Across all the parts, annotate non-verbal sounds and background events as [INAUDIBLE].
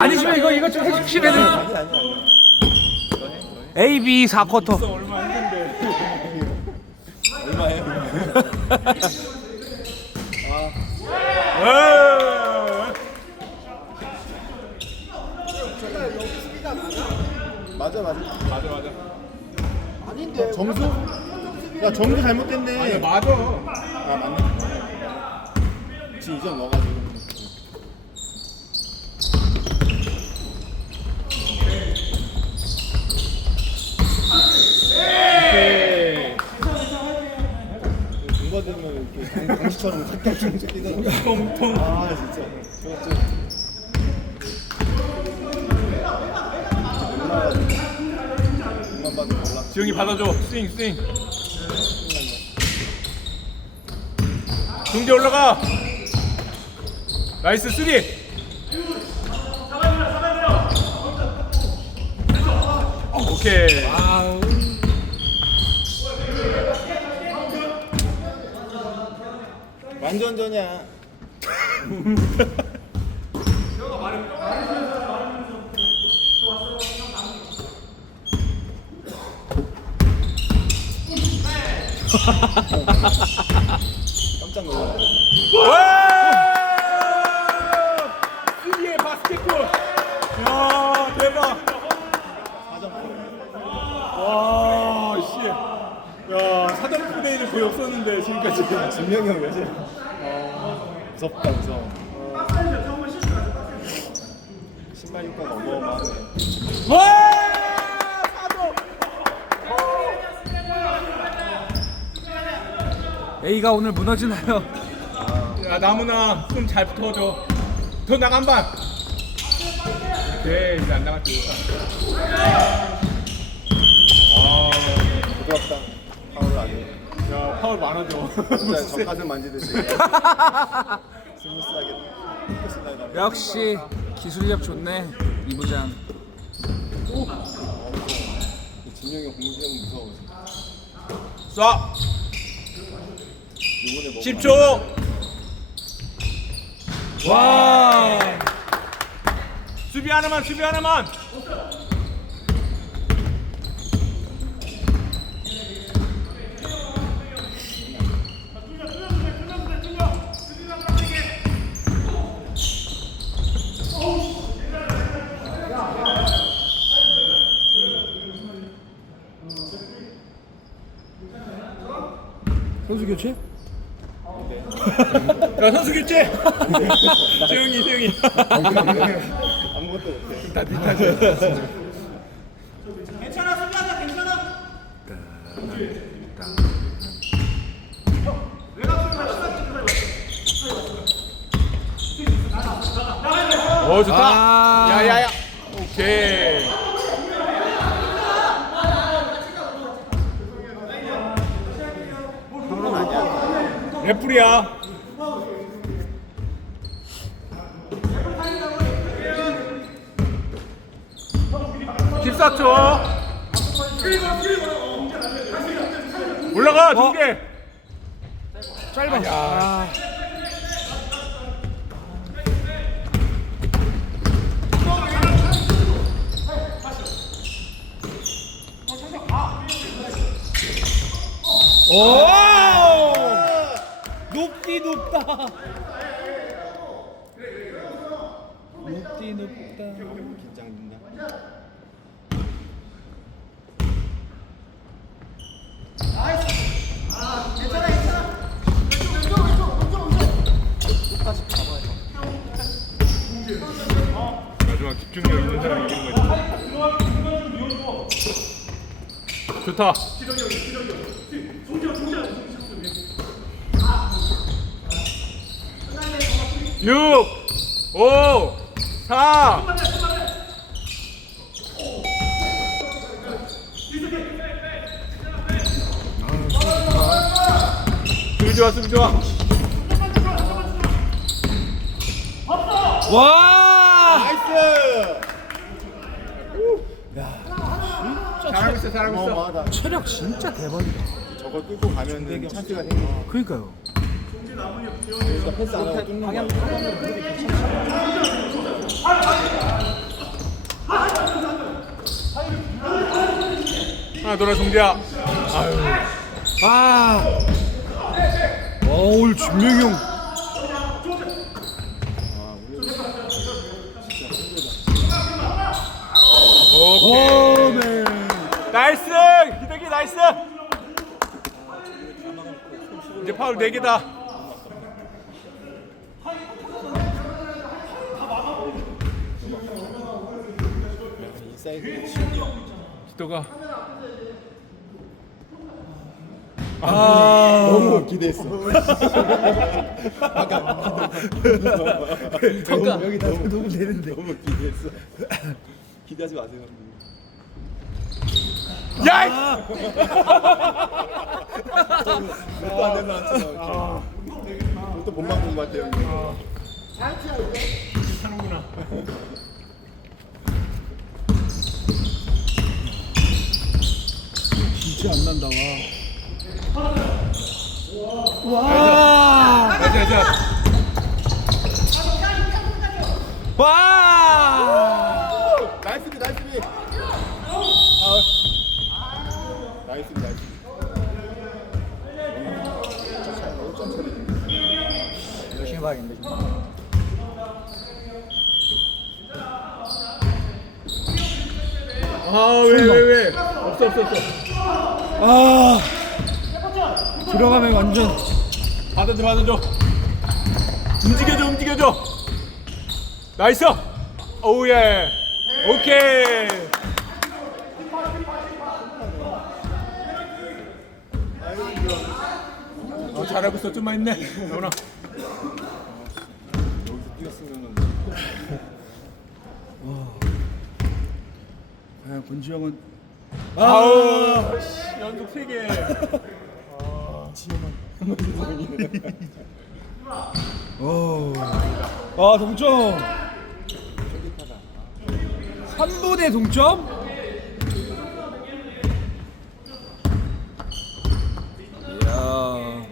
아니시면 이거 이거 좀 해주시면 아니 아니 아니. A, B 4쿼터 얼마 안 된대. 얼마예요? 맞아 맞아. 맞아 맞아. 아닌데. 점수? 야 점수 잘못됐네. 아니 맞아. 아 맞네. 지금 2점 넣어가지고. 오케이. 돈 받으면 이렇게 강- 강시처럼 탁탁 뛰더라고. 통통. 아 진짜. 저거 좀. 지영이 받아줘. 스윙 스윙. 중대 올라가. 나이스 쓰리. 오케이. 완전 전이야. [LAUGHS] 깜짝 놀랐어. 와! 쓰리의 바스켓볼. 야 대박. 4점. 와 씨. 야 플레이는 거의 없었는데 지금까지. [LAUGHS] 진명이 형 왜지? 무섭다 무서워. 신발 효과가 어마어마하네. 와! 사도. A가 오늘 무너지나요? 야 나무나 숨잘 붙어줘. 더 나간 반. 오케이 이제 안 나갔지. 아, 부드럽다. 파울 안 해. 야 파울 많아져. 진짜 [LAUGHS] 젖가슴 만지듯이. [LAUGHS] 스무스하게. 역시 기술력 좋네 이부장 형 공기 형 무서워. 쏴. 요번에 먹어. 10초. 와 수비 하나만 수비 하나만. 선수 교체? 야 선수 교체. 세영이 세영이. 아무것도 못해. 다 비슷하지. 어 좋다. 아. 야야야. 오케이. 파울은 레플이야. (14초) 올라가 두 개. 짧아. 아, 오 높디 높다 높디 높다 긴장된다. 마지막 집중력 있는 사람이 이기는 거지. 좋다. 육, 오, 사. 수비 좋아, 수비 좋아. 와 나이스. 잘하고 있어, 잘하고 있어. 어마어마하다. 체력 진짜 대박이다 저거 뚫고 가면 찬스가 생겨. 그니까요 하나 돌아 종재야. 아유. 아. 와 오늘 준명이 형. 오케이. 나이스! 희덕이 나이스! 이제 파울 4개다. 사이드 희덕아. 아. 너무 기대했어. 잠깐 여기 다 녹음 되는데. 너무 기대했어. 기대하지 마세요. 야! 이- 몇도 안 되는 한테 또 본방 공부할 때 형님. 진짜 안 난다 와. 와. 자, 자, 자. 와. 나이스 비 나이스 비. 나이스 비 나이스. 열심히 봐야겠네. 아, 왜, 왜, 왜? 없어, 없어, 없어. 아. 들어가면 완전. 받아줘, 받아줘. 움직여줘, 움직여줘. 나이스! 오우, 예. 오케이. 어, 잘하고 있어. 좀만 힘내. 나오나. 여기서 뛰었으면은 과연 권지 형은. 아우, 씨, 연속 3개. 오. [LAUGHS] 아 동점. 3분의 동점? 이야.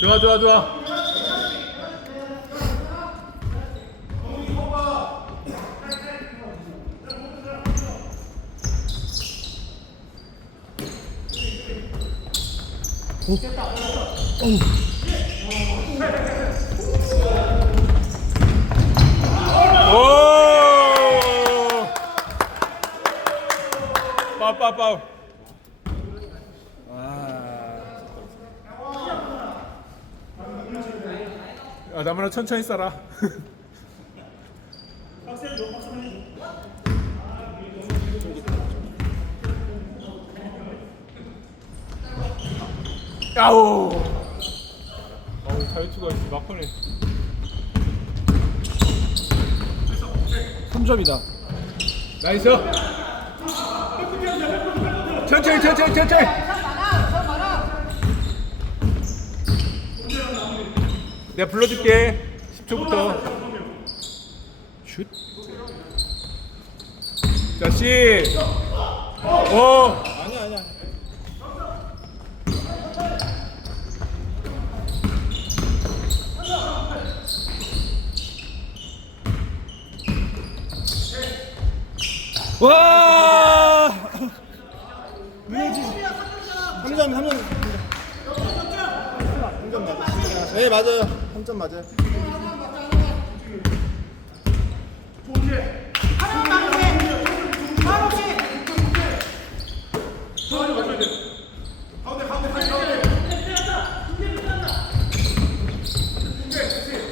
좋아, 좋아, 좋아. 오! 빠빠빠. 야, 나무나 천천히 써라. [LAUGHS] 야오. 어우, 자유투가 있어. 막판에. 3점이다. 나이스. 천천히, 천천히, 천천히. 내가 불러줄게. 10초부터. 슛. 자, 씨. 오. 아니야 아니야. 와. 3점 3점. 3점 맞아. 네 맞아요. 3점 맞아요.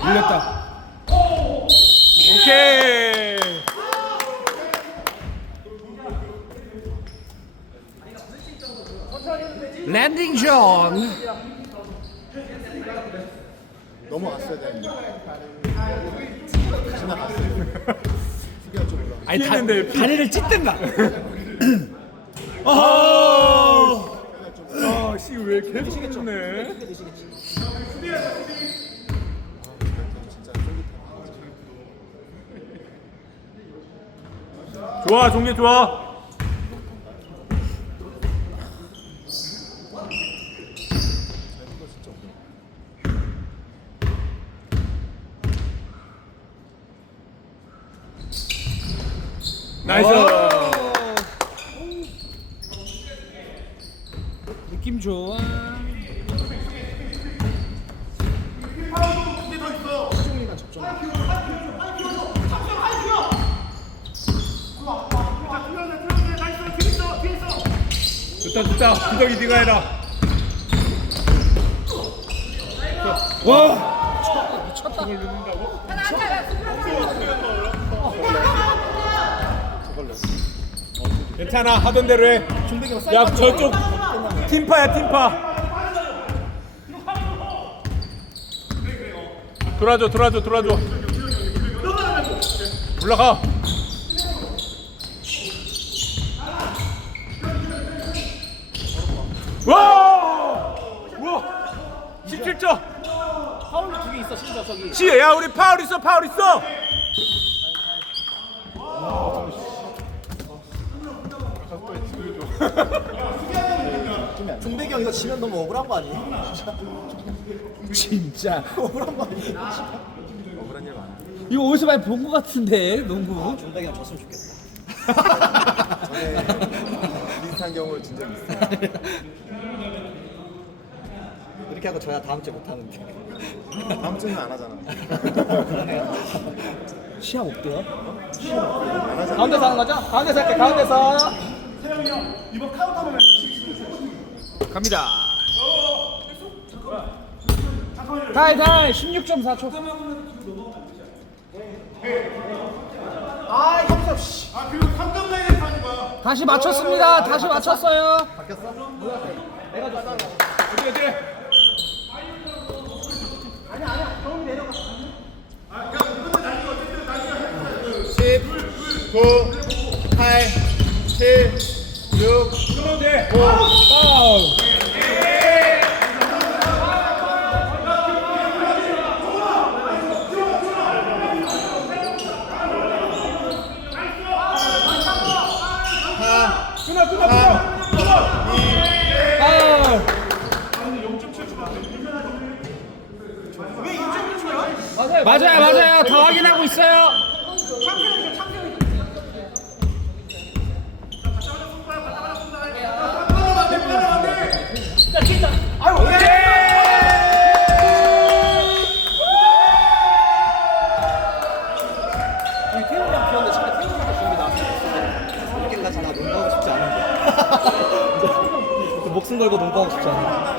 밀렸다. 오케이. 랜딩 존. 넘어갔어야 되는데. 지나갔어요. 아니 다, 피했는데, 피- 다리를 찢든가. [LAUGHS] 아. 아, 씨, 왜 계속? 진짜 쫄깃해. 좋아, 종계 좋아. 나이스. 느낌 좋아. 좋다 좋다. 구덕이 네가 해라. 와. 미쳤다. 괜찮아 하던 대로 해. 야 저쪽 팀파야 팀파. 돌아줘 돌아줘 돌아줘. 올라가. 와! 와! 17점. 파울 두개 있어 진짜 저기. 시, 야 우리 파울 있어 파울 있어. [LAUGHS] [LAUGHS] 종백이 형 이거 지면 너무 억울한 거 아니에요? [LAUGHS] 진짜. [LAUGHS] 억울한 거 아니에요? 이거 어디서 많이 본 것 같은데 농구. 종백이 형 졌으면 좋겠다. 비슷한 경우를 진짜 있어요. [LAUGHS] 이렇게 하고 저야 다음 주에 못 하는데. 다음 주는 안 하잖아. 시합 없대요? 가운데서 하는 거죠? 가운데서 할게. 가운데서. 갑니다. 타이 타이 16.4초. 아, 이거 씨. 아 그리고 3점 내에서 하는 거야. 다시 맞췄습니다. 어, 다시 맞췄어요. 바뀌었어? 내가 줬어. 어디 어디? 아니 아니야. 조금 내려가. 아, 야 이번에 날이 어쨌든 날이 10, 9, 8, 7, 6, 5, 4. 맞아요 맞아요. 다 확인하고 있어요. 걸고 농구하고 싶지 않아.